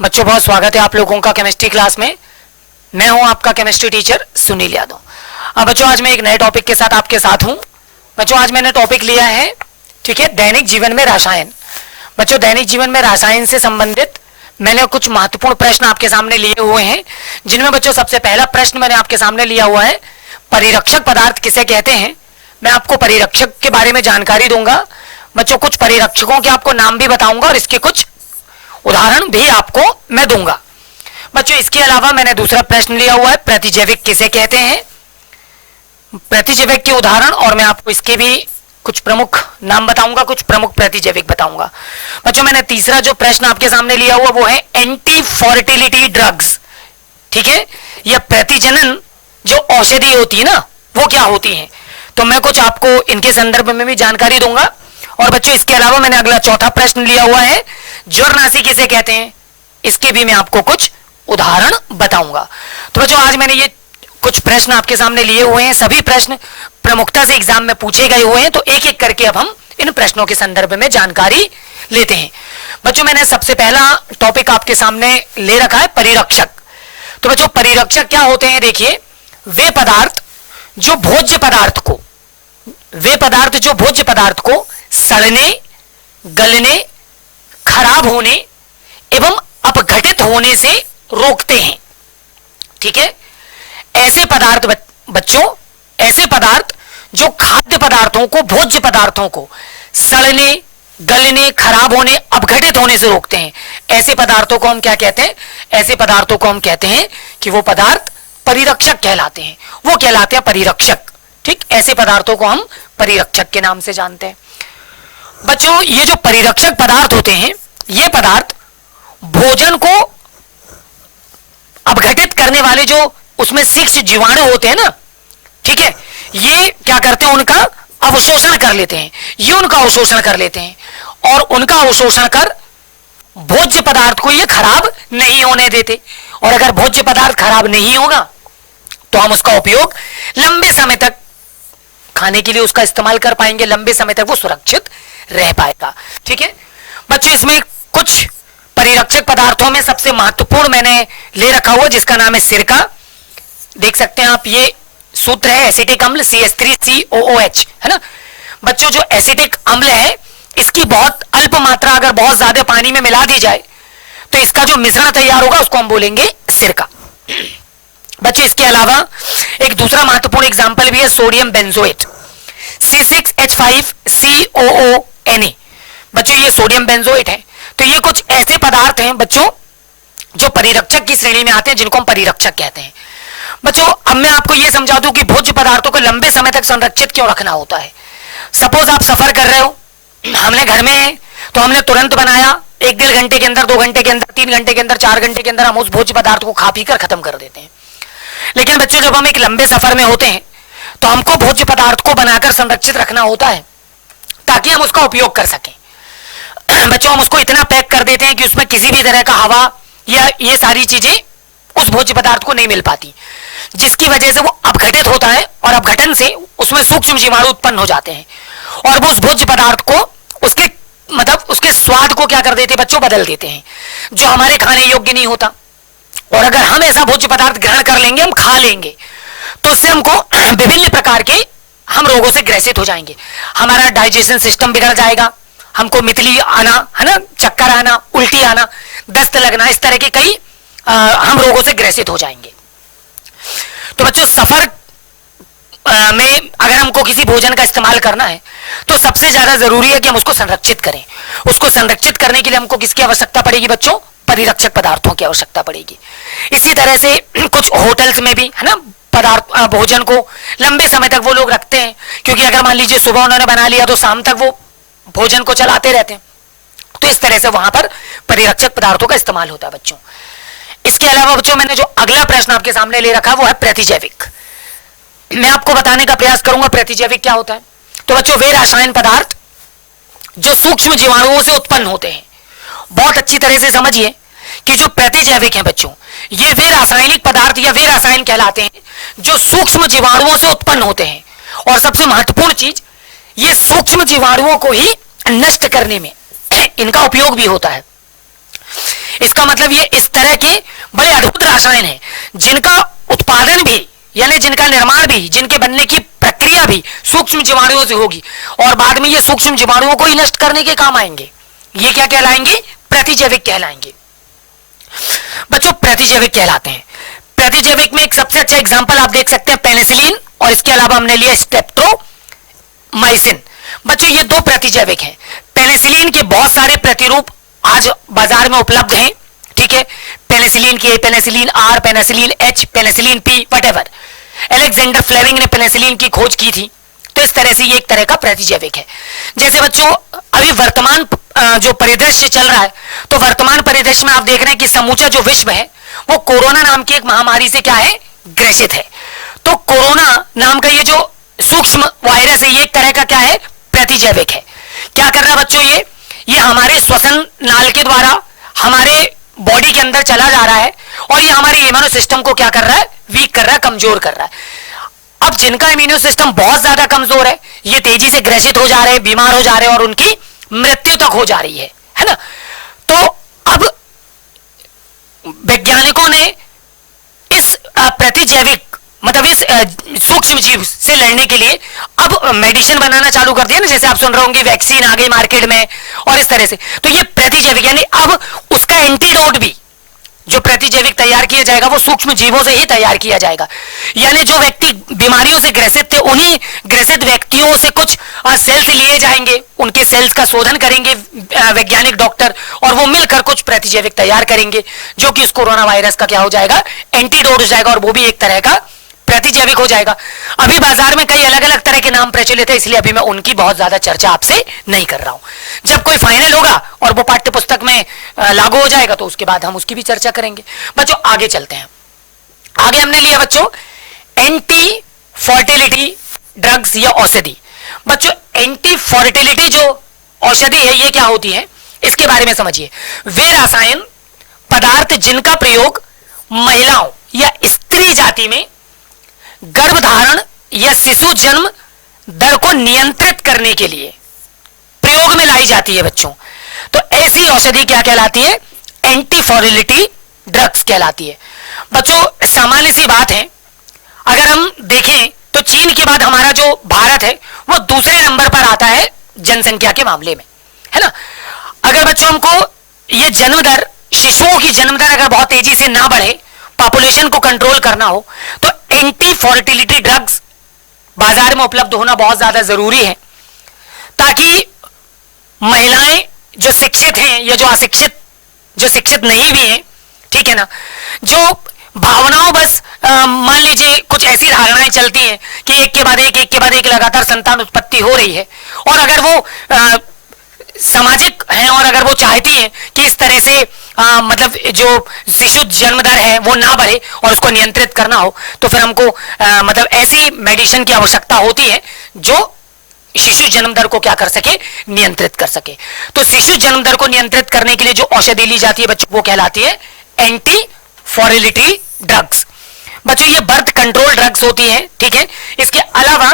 बच्चों बहुत स्वागत है आप लोगों का केमिस्ट्री क्लास में। मैं हूं आपका केमिस्ट्री टीचर सुनील यादव। अब बच्चों आज मैं एक नए टॉपिक के साथ आपके साथ हूं। बच्चों आज मैंने टॉपिक लिया है, ठीक है, दैनिक जीवन में रसायन। बच्चों दैनिक जीवन में रसायन से संबंधित मैंने कुछ महत्वपूर्ण प्रश्न आपके सामने लिए हुए हैं, जिनमें बच्चों सबसे पहला प्रश्न मैंने आपके सामने लिया हुआ है, परिरक्षक पदार्थ किसे कहते हैं। मैं आपको परिरक्षक के बारे में जानकारी दूंगा। बच्चों कुछ परिरक्षकों के आपको नाम भी बताऊंगा और इसके कुछ उदाहरण भी आपको मैं दूंगा। बच्चों इसके अलावा मैंने दूसरा प्रश्न लिया हुआ है, प्रतिजैविक किसे कहते हैं। प्रतिजैविक के उदाहरण और मैं आपको इसके भी कुछ प्रमुख नाम बताऊंगा, कुछ प्रमुख प्रतिजैविक बताऊंगा। बच्चों मैंने तीसरा जो प्रश्न आपके सामने लिया हुआ वो है एंटी फर्टिलिटी ड्रग्स, ठीक है, यह प्रतिजनन जो औषधि होती है ना वो क्या होती है, तो मैं कुछ आपको इनके संदर्भ में भी जानकारी दूंगा। और बच्चों इसके अलावा मैंने अगला चौथा प्रश्न लिया हुआ है, ज्वरनाशी किसे कहते हैं, इसके भी मैं आपको कुछ उदाहरण बताऊंगा। तो बच्चों आज मैंने ये कुछ प्रश्न आपके सामने लिए हुए हैं, सभी प्रश्न प्रमुखता से एग्जाम में पूछे गए हुए हैं, तो एक एक करके अब हम इन प्रश्नों के संदर्भ में जानकारी लेते हैं। बच्चों मैंने सबसे पहला टॉपिक आपके सामने ले रखा है परिरक्षक। तो बच्चों परिरक्षक क्या होते हैं, देखिए वे पदार्थ जो भोज्य पदार्थ को सड़ने, गलने, खराब होने एवं अपघटित होने से रोकते हैं, ठीक है। ऐसे पदार्थ ऐसे पदार्थ जो खाद्य पदार्थों को, भोज्य पदार्थों को सड़ने, गलने, खराब होने, अपघटित होने से रोकते हैं, ऐसे पदार्थों को हम क्या कहते हैं, ऐसे पदार्थों को हम कहते हैं कि वो पदार्थ परिरक्षक कहलाते हैं, वो कहलाते हैं परिरक्षक, ठीक। ऐसे पदार्थों को हम परिरक्षक के नाम से जानते हैं। बच्चों ये जो परिरक्षक पदार्थ होते हैं, ये पदार्थ भोजन को अपघटित करने वाले जो उसमें 6 जीवाणु होते हैं ना, ठीक है, ये क्या करते हैं, उनका अवशोषण कर लेते हैं, ये उनका अवशोषण कर लेते हैं और उनका अवशोषण कर भोज्य पदार्थ को ये खराब नहीं होने देते। और अगर भोज्य पदार्थ खराब नहीं होगा तो हम उसका उपयोग लंबे समय तक खाने के लिए उसका इस्तेमाल कर पाएंगे, लंबे समय तक वो सुरक्षित रह पाएगा, ठीक है। बच्चों इसमें कुछ परिरक्षक पदार्थों में सबसे महत्वपूर्ण मैंने ले रखा हुआ जिसका नाम है सिरका। देख सकते हैं आप, ये सूत्र है एसिटिक अम्ल CH3COOH, है ना। बच्चों जो एसिटिक अम्ल है इसकी बहुत अल्प मात्रा अगर बहुत ज्यादा पानी में मिला दी जाए तो इसका जो मिश्रण तैयार होगा उसको हम बोलेंगे सिरका। बच्चों इसके अलावा एक दूसरा महत्वपूर्ण एग्जाम्पल भी है सोडियम बेंजोएट C6H5COONA। बच्चों ये सोडियम बेंजोएट है, तो ये कुछ ऐसे पदार्थ हैं बच्चों जो परिरक्षक की श्रेणी में आते हैं, जिनको हम परिरक्षक कहते हैं। बच्चों अब मैं आपको ये समझा दूं कि भोज्य पदार्थों को लंबे समय तक संरक्षित क्यों रखना होता है। सपोज आप सफर कर रहे हो, हमने घर में है तो हमने तुरंत बनाया, 1-1.5 घंटे के अंदर, 2 घंटे के अंदर, 3 घंटे के अंदर, 4 घंटे के अंदर हम उस भोज्य पदार्थ को खा पी कर खत्म कर देते हैं। लेकिन बच्चों जब हम एक लंबे सफर में होते हैं तो हमको भोज्य पदार्थ को बनाकर संरक्षित रखना होता है ताकि हम उसका उपयोग कर सकें। बच्चों हम उसको इतना पैक कर देते हैं कि उसमें किसी भी तरह का हवा या ये सारी चीजें उस भोज्य पदार्थ को नहीं मिल पाती, जिसकी वजह से वो अपघटित होता है और अपघटन से उसमें सूक्ष्म जीवाणु उत्पन्न हो जाते हैं और वो उस भोज्य पदार्थ को उसके स्वाद को क्या कर देते हैं बच्चों, बदल देते हैं, जो हमारे खाने योग्य नहीं होता। और अगर हम ऐसा भोज्य पदार्थ ग्रहण कर लेंगे, हम खा लेंगे, तो उससे हमको विभिन्न प्रकार के हम रोगों से ग्रसित हो जाएंगे। हमारा डाइजेशन सिस्टम बिगड़ जाएगा, हमको मितली आना, है ना, चक्कर आना, उल्टी आना, दस्त लगना, इस तरह के कई हम रोगों से ग्रसित हो जाएंगे। तो बच्चों सफर में अगर हमको किसी भोजन का इस्तेमाल करना है तो सबसे ज्यादा जरूरी है कि हम उसको संरक्षित करें। उसको संरक्षित करने के लिए हमको किसकी आवश्यकता पड़ेगी बच्चों, परिरक्षक पदार्थों की आवश्यकता पड़ेगी। इसी तरह से कुछ होटल्स में भी, है ना, भोजन को लंबे समय तक वो लोग रखते हैं, क्योंकि अगर मान लीजिए सुबह उन्होंने बना लिया तो शाम तक वो भोजन को चलाते रहते हैं, तो इस तरह से वहां पर परिरक्षक पदार्थों का इस्तेमाल होता है बच्चों। इसके अलावा बच्चों मैंने जो अगला प्रश्न आपके सामने ले रखा है वो है प्रतिजैविक। मैं आपको बताने का प्रयास करूंगा प्रतिजैविक क्या होता है। तो बच्चों वे रासायन पदार्थ जो सूक्ष्म जीवाणुओं से उत्पन्न होते हैं, बहुत अच्छी तरह से समझिए कि जो प्रतिजैविक हैं बच्चों, ये वे रासायनिक पदार्थ या वे रसायन कहलाते हैं जो सूक्ष्म जीवाणुओं से उत्पन्न होते हैं। और सबसे महत्वपूर्ण चीज, ये सूक्ष्म जीवाणुओं को ही नष्ट करने में इनका उपयोग भी होता है। इसका मतलब ये इस तरह के बड़े अद्भुत रसायन हैं जिनका उत्पादन भी यानी जिनका निर्माण भी, जिनके बनने की प्रक्रिया भी सूक्ष्म जीवाणुओं से होगी और बाद में ये सूक्ष्म जीवाणुओं को ही नष्ट करने के काम आएंगे। ये क्या कहलाएंगे? प्रतिजैविक कहलाएंगे। बच्चों प्रतिजैविक कहलाते हैं। प्रतिजैविक में एक सबसे अच्छा एग्जांपल आप देख सकते हैं पेनिसिलिन, और इसके अलावा हमने लिया स्ट्रेप्टोमाइसिन। बच्चों ये दो प्रतिजैविक हैं। पेनिसिलिन के बहुत सारे प्रतिरूप आज बाजार में उपलब्ध हैं, ठीक है। Penicillin K, penicillin R, penicillin H, penicillin P, whatever. Alexander Fleming ने पेनिसिलिन की खोज की थी। तो इस तरह से ये एक तरह का प्रतिजैविक है। जैसे बच्चों अभी वर्तमान जो परिदृश्य चल रहा है, तो वर्तमान परिदृश्य में आप देख रहे हैं कि समूचा जो विश्व है वो कोरोना नाम की एक महामारी से क्या है? ग्रसित है। तो कोरोना नाम का ये जो सूक्ष्म वायरस है ये एक तरह का क्या है? प्रतिजैविक है। क्या कर रहा है बच्चों? ये हमारे श्वसन नाल के द्वारा हमारे बॉडी के अंदर चला जा रहा है और ये हमारे इम्यूनो सिस्टम को क्या कर रहा है? वीक कर रहा है, कमजोर कर रहा है। अब जिनका इम्यूनो सिस्टम बहुत ज्यादा कमजोर है ये तेजी से ग्रसित हो जा रहे हैं, बीमार हो जा रहे हैं और उनकी मृत्यु तक हो जा रही है ना। तो अब वैज्ञानिकों ने इस प्रतिजैविक मतलब इस सूक्ष्म जीव से लड़ने के लिए अब मेडिसिन बनाना चालू कर दिया ना, जैसे आप सुन रहे होंगे वैक्सीन आ गई मार्केट में और इस तरह से। तो ये प्रतिजैविक यानी अब उसका एंटीडोट भी जो प्रतिजैविक तैयार किया जाएगा वो सूक्ष्म जीवों से ही तैयार किया जाएगा। यानी जो व्यक्ति बीमारियों से ग्रसित थे उन्हीं ग्रसित व्यक्तियों से कुछ सेल्स लिए जाएंगे, उनके सेल्स का शोधन करेंगे वैज्ञानिक डॉक्टर और वो मिलकर कुछ प्रतिजैविक तैयार करेंगे जो कि उस कोरोना वायरस का क्या हो जाएगा? एंटीडोट हो जाएगा और वो भी एक तरह का प्रतिजैविक हो जाएगा। अभी बाजार में कई अलग अलग तरह के नाम प्रचलित है, इसलिए अभी मैं उनकी बहुत ज्यादा चर्चा आपसे नहीं कर रहा हूं। जब कोई फाइनल होगा और वो पाठ्य पुस्तक में लागू हो जाएगा तो उसके बाद हम उसकी भी चर्चा करेंगे। बच्चों आगे चलते हैं। आगे हमने लिया बच्चों एंटी फर्टिलिटी ड्रग्स या औषधि। बच्चों एंटी फर्टिलिटी जो औषधि है ये क्या होती है इसके बारे में समझिए। वे रसायन पदार्थ जिनका प्रयोग महिलाओं या स्त्री जाति में गर्भधारण या शिशु जन्म दर को नियंत्रित करने के लिए प्रयोग में लाई जाती है बच्चों। तो ऐसी औषधि क्या कहलाती है? एंटी फर्टिलिटी ड्रग्स कहलाती है। बच्चों सामान्य सी बात है, अगर हम देखें तो चीन के बाद हमारा जो भारत है वो दूसरे नंबर पर आता है जनसंख्या के मामले में, है ना। अगर बच्चों हमको ये जन्म दर, शिशुओं की जन्म दर अगर बहुत तेजी से ना बढ़े, पॉपुलेशन को कंट्रोल करना हो, तो एंटी फर्टिलिटी ड्रग्स बाजार में उपलब्ध होना बहुत ज्यादा जरूरी है ताकि महिलाएं जो शिक्षित हैं या जो अशिक्षित, जो शिक्षित नहीं भी हैं, ठीक है ना, जो भावनाओं बस मान लीजिए कुछ ऐसी धारणाएं चलती हैं कि एक के बाद एक लगातार संतान उत्पत्ति हो रही है और अगर वो सामाजिक हैं और अगर वो चाहती हैं कि इस तरह से मतलब जो शिशु जन्म दर है वो ना बढ़े और उसको नियंत्रित करना हो तो फिर हमको मतलब ऐसी मेडिसिन की आवश्यकता होती है जो शिशु जन्म दर को क्या कर सके? नियंत्रित कर सके। तो शिशु जन्म दर को नियंत्रित करने के लिए जो औषधि ली जाती है बच्चों वो कहलाती है एंटी फर्टिलिटी ड्रग्स। बच्चों ये बर्थ कंट्रोल ड्रग्स होती है, ठीक है। इसके अलावा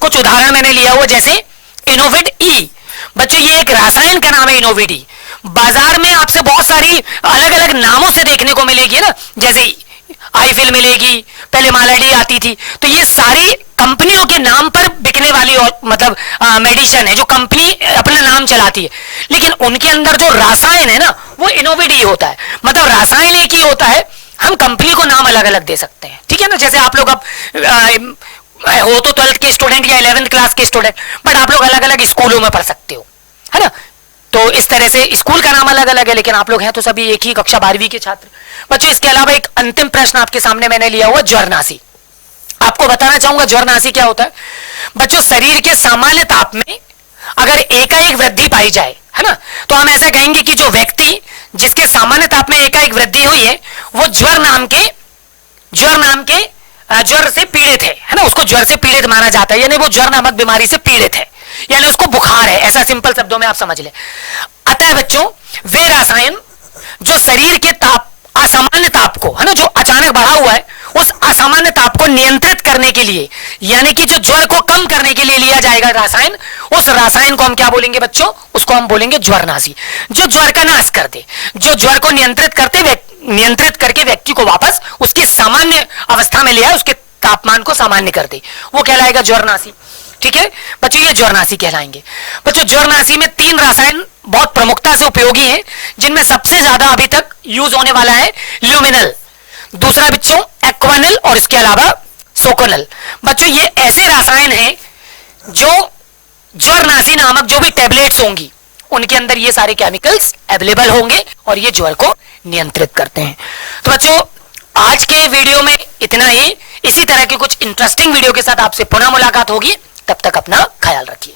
कुछ उदाहरण मैंने लिया हुआ जैसे इनोविड ई। बच्चों ये एक रासायन का नाम है इनोविड ई। बाजार में आपसे बहुत सारी अलग अलग नामों से देखने को मिलेगी ना, जैसे आईफिल मिलेगी, पहले मालाडी आती थी। तो ये सारी कंपनियों के नाम पर बिकने वाली मतलब मेडिसिन है जो कंपनी अपना नाम चलाती है, लेकिन उनके अंदर जो रासायन है ना वो इनोविड ई होता है। मतलब रासायन एक ही होता है, हम कंपनी को नाम अलग अलग दे सकते हैं, ठीक है ना। जैसे आप लोग अब हो तो 12th के स्टूडेंट या 11th क्लास के स्टूडेंट, बट आप लोग अलग अलग स्कूलों में पढ़ सकते हो, है ना। तो इस तरह से स्कूल का नाम अलग अलग है लेकिन आप लोग हैं तो सभी एक ही कक्षा 12वीं के छात्र। बच्चों इसके अलावा एक अंतिम प्रश्न आपके सामने मैंने लिया हुआ ज्वरनाशी। आपको बताना चाहूंगा ज्वरनाशी क्या होता है। बच्चों शरीर के सामान्य ताप में अगर एकाएक वृद्धि पाई जाए, है ना, तो हम ऐसा कहेंगे कि जो व्यक्ति जिसके सामान्य ताप में एकाएक वृद्धि हुई है वो ज्वर नाम के ज्वर से पीड़ित है ना, उसको ज्वर से पीड़ित माना जाता है, यानी वो ज्वर नामक बीमारी से पीड़ित है, यानी उसको बुखार है, ऐसा सिंपल शब्दों में आप समझ लें। अतः बच्चों वे रसायन जो शरीर के ताप, असामान्य ताप को, है ना, जो अचानक बढ़ा हुआ है उस असामान्य ताप को नियंत्रित करने के लिए, यानी कि जो ज्वर को कम करने के लिए लिया जाएगा रासायन, उस रासायन को हम क्या बोलेंगे बच्चों? उसको हम बोलेंगे ज्वरनाशी, जो ज्वर का नाश कर दे, जो ज्वर को नियंत्रित करके व्यक्ति को वापस उसकी सामान्य अवस्था में ले आए, उसके तापमान को सामान्य कर दे, वो कहलाएगा ज्वरनाशी। ठीक है बच्चों, ये ज्वरनाशी कहलाएंगे। बच्चों ज्वरनाशी में 3 रासायन बहुत प्रमुखता से उपयोगी हैं, जिनमें सबसे ज्यादा अभी तक यूज होने वाला है ल्यूमिनल, दूसरा बच्चों एक्वानिल, और इसके अलावा सोकोनल। बच्चों ये ऐसे रसायन हैं जो ज्वरनाशी नामक जो भी टैबलेट्स होंगी उनके अंदर ये सारे केमिकल्स अवेलेबल होंगे और ये ज्वर को नियंत्रित करते हैं। तो बच्चों आज के वीडियो में इतना ही। इसी तरह की कुछ इंटरेस्टिंग वीडियो के साथ आपसे पुनः मुलाकात होगी, तब तक अपना ख्याल रखिए।